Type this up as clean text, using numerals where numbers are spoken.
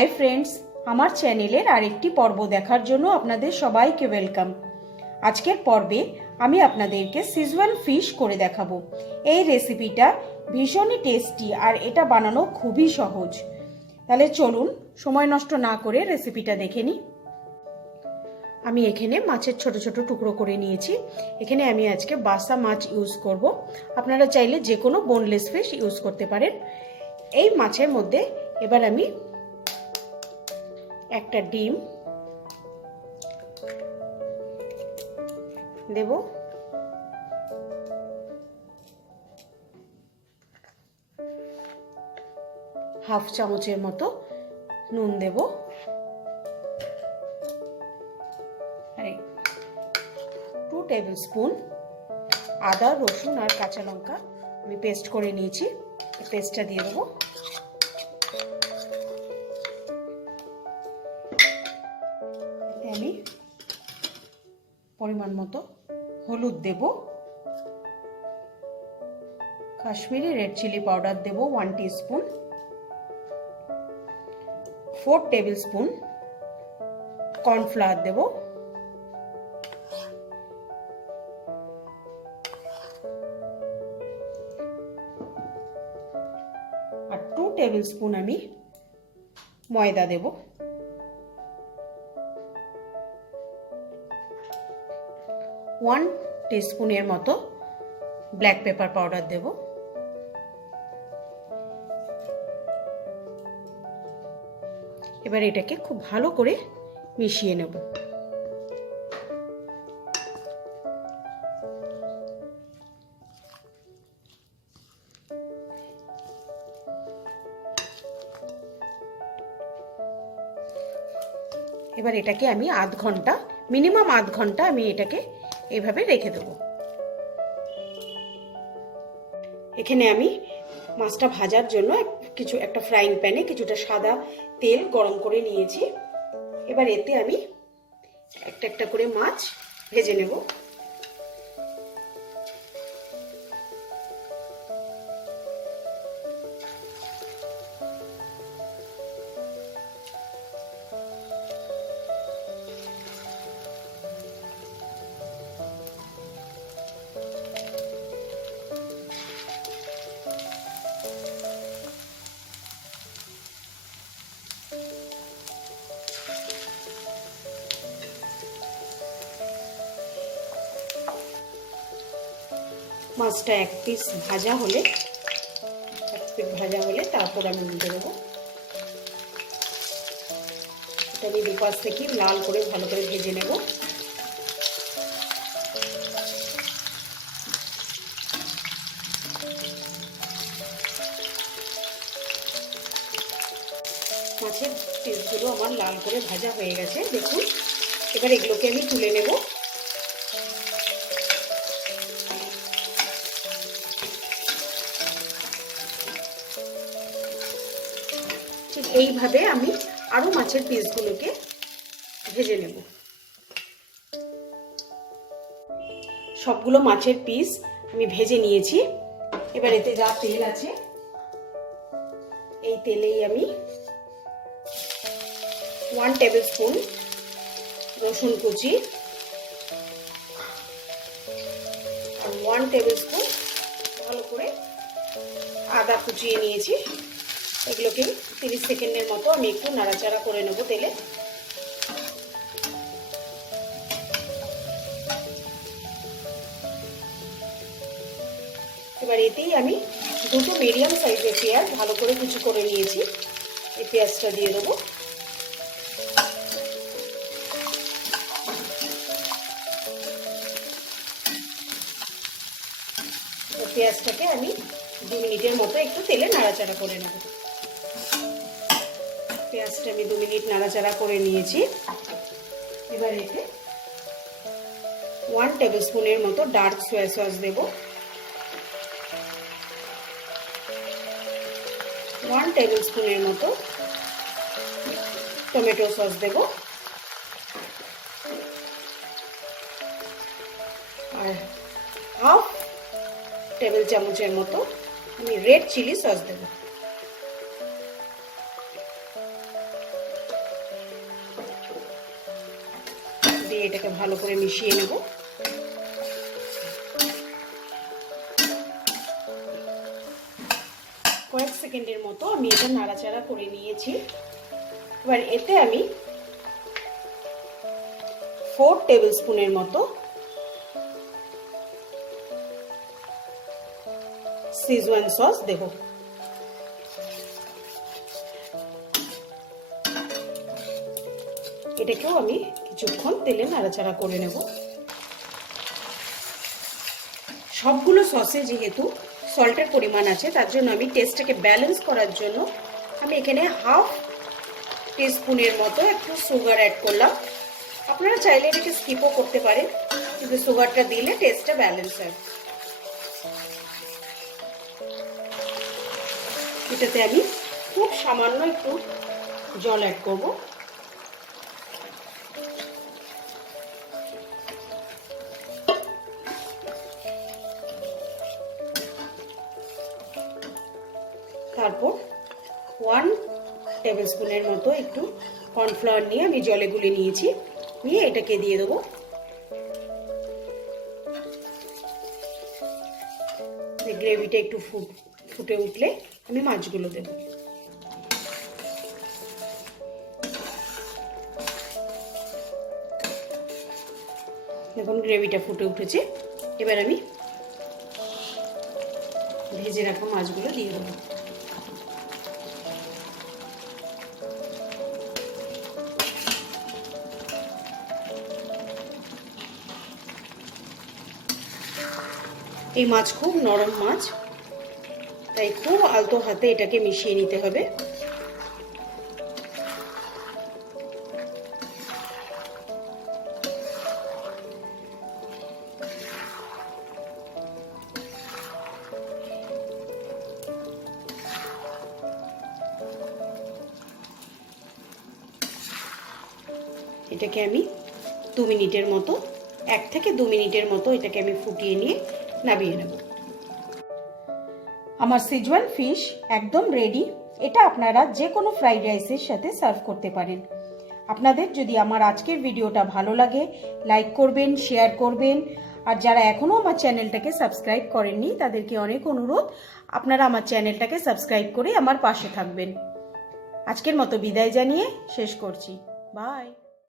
Hi friends, আমার চ্যানেলের আরেকটি পর্ব দেখার জন্য আপনাদের সবাইকে ওয়েলকাম। আজকের পর্বে আমি আপনাদেরকে সিজওয়ান ফিশ করে দেখাবো। এই রেসিপিটা ভীষণই টেস্টি আর এটা বানানো খুবই সহজ। তাহলে চলুন সময় নষ্ট না করে রেসিপিটা দেখে নিই। আমি এখানে মাছের ছোট ছোট টুকরো করে নিয়েছি। এখানে আমি আজকে বাসা মাছ ইউজ করব। আপনারা চাইলে যে কোনো বোনলেস ফিশ ইউজ করতে পারেন। এই মাছের মধ্যে এবার আমি একটা ডিম দেব, হাফ চামচের মতো নুন দেব, 2 টেবিল স্পুন আদা রসুন আর কাঁচা লঙ্কা আমি পেস্ট করে নিয়েছি, পেস্টটা দিয়ে দেবো। আমি পরিমাণ মতো হলুদ দেব, কাশ্মীরি রেড চিলি পাউডার দেব 1 টিস্পুন, 4 টেবিল স্পুন কর্নফ্লাওয়ার দেব, আর 2 টেবিল স্পুন আমি ময়দা দেব। ওয়ান টিস্পুনের মতো ব্ল্যাক পেপার পাউডার দেব। এবার এটাকে খুব ভালো করে মিশিয়ে নেব। এবার এটাকে আমি মিনিমাম আধ ঘন্টা আমি এটাকে এইভাবে রেখে দেব। এখানে আমি মাছটা ভাজার জন্য একটা ফ্রাইং প্যানে কিছুটা সাদা তেল গরম করে নিয়েছি। এবার এতে আমি একটা একটা করে মাছ ভেজে নেব। মাছটা এক পিস ভাজা হলে তারপর আমি উল্টে দেবো। এটা আমি দুপাশ থেকে লাল করে ভালো করে ভেজে নেব। মাছের পিসগুলো আমার লাল করে ভাজা হয়ে গেছে, দেখুন। এবার এগুলোকে আমি তুলে নেব। ঠিক এইভাবে আমি আরো মাছের পিসগুলোকে ভেজে নেব। সবগুলো মাছের পিস আমি ভেজে নিয়েছি। এবার এতে যা তেল আছে, এই তেলেই আমি 1 টেবিল স্পুন রসুন কুচি আর 1 টেবিল স্পুন ভালো করে আদা কুচিয়ে নিয়েছি। এগুলোকে 30 সেকেন্ডের মতো আমি একটু নাড়াচাড়া করে নেব তেলে। এবার এতেই আমি 2টো মিডিয়াম সাইজের পেঁয়াজ ভালো করে কুচি করে নিয়েছি, এই পেঁয়াজটা দিয়ে দেবো। পেঁয়াজটাকে আমি 2 মিনিটের মতো একটু তেলে নাড়াচাড়া করে নেব। পেঁয়াজটা আমি 2 মিনিট নাড়াচাড়া করে নিয়েছি। এবার এতে 1 টেবিল স্পুনের মতো ডার্ক সয়া সস দেব, 1 টেবিল স্পুনের মতো টমেটো সস দেব, আর হাফ টেবিল চামচের মতো আমি রেড চিলি সস দেব। এটাকে ভালো করে মিশিয়ে নেব। কয়েক সেকেন্ডের মতো আমি এটা নাড়াচাড়া করে নিয়েছি। এবার এতে আমি 4 টেবিল স্পুনের মতো সিজওয়ান সস দেব। এটাকেও আমি কিছুক্ষণ তেলে নাড়াচাড়া করে নেব। সবগুলো সসে যেহেতু সল্টের পরিমাণ আছে, তার জন্য আমি টেস্টটাকে ব্যালেন্স করার জন্য আমি এখানে হাফ টিস্পুনের মতো একটু সুগার অ্যাড করলাম। আপনারা চাইলে এটাকে স্কিপও করতে পারেন, কিন্তু সুগারটা দিলে টেস্টটা ব্যালেন্স হয়। এটাতে আমি খুব সামান্য একটু জল অ্যাড করব। তারপর 1 টেবিল স্পুনের মতো একটু কর্নফ্লাওয়ার নিয়ে আমি জলে গুলে নিয়েছি, নিয়ে এটাকে দিয়ে দেবো। গ্রেভিটা একটু ফুটে উঠলে আমি মাছগুলো দেব। এখন গ্রেভিটা ফুটে উঠেছে, এবার আমি ভেজে রাখা মাছগুলো দিয়ে দেবো। এই মাছ খুব নরম মাছ, তাই খুব আলতো হাতে এটাকে মিশিয়ে নিতে হবে। এটাকে আমি 2 মিনিটের মতো 1 থেকে 2 মিনিটের মতো এটাকে আমি ফুটিয়ে নিয়ে নামিয়ে নেব। আমার সিজওয়ান ফিশ একদম রেডি। এটা আপনারা যে কোনো ফ্রাইড রাইসের সাথে সার্ভ করতে পারেন। আপনাদের যদি আমার আজকের ভিডিওটা ভালো লাগে, লাইক করবেন, শেয়ার করবেন। আর যারা এখনও আমার চ্যানেলটাকে সাবস্ক্রাইব করেননি, তাদেরকে অনেক অনুরোধ, আপনারা আমার চ্যানেলটাকে সাবস্ক্রাইব করে আমার পাশে থাকবেন। আজকের মতো বিদায় জানিয়ে শেষ করছি। বাই।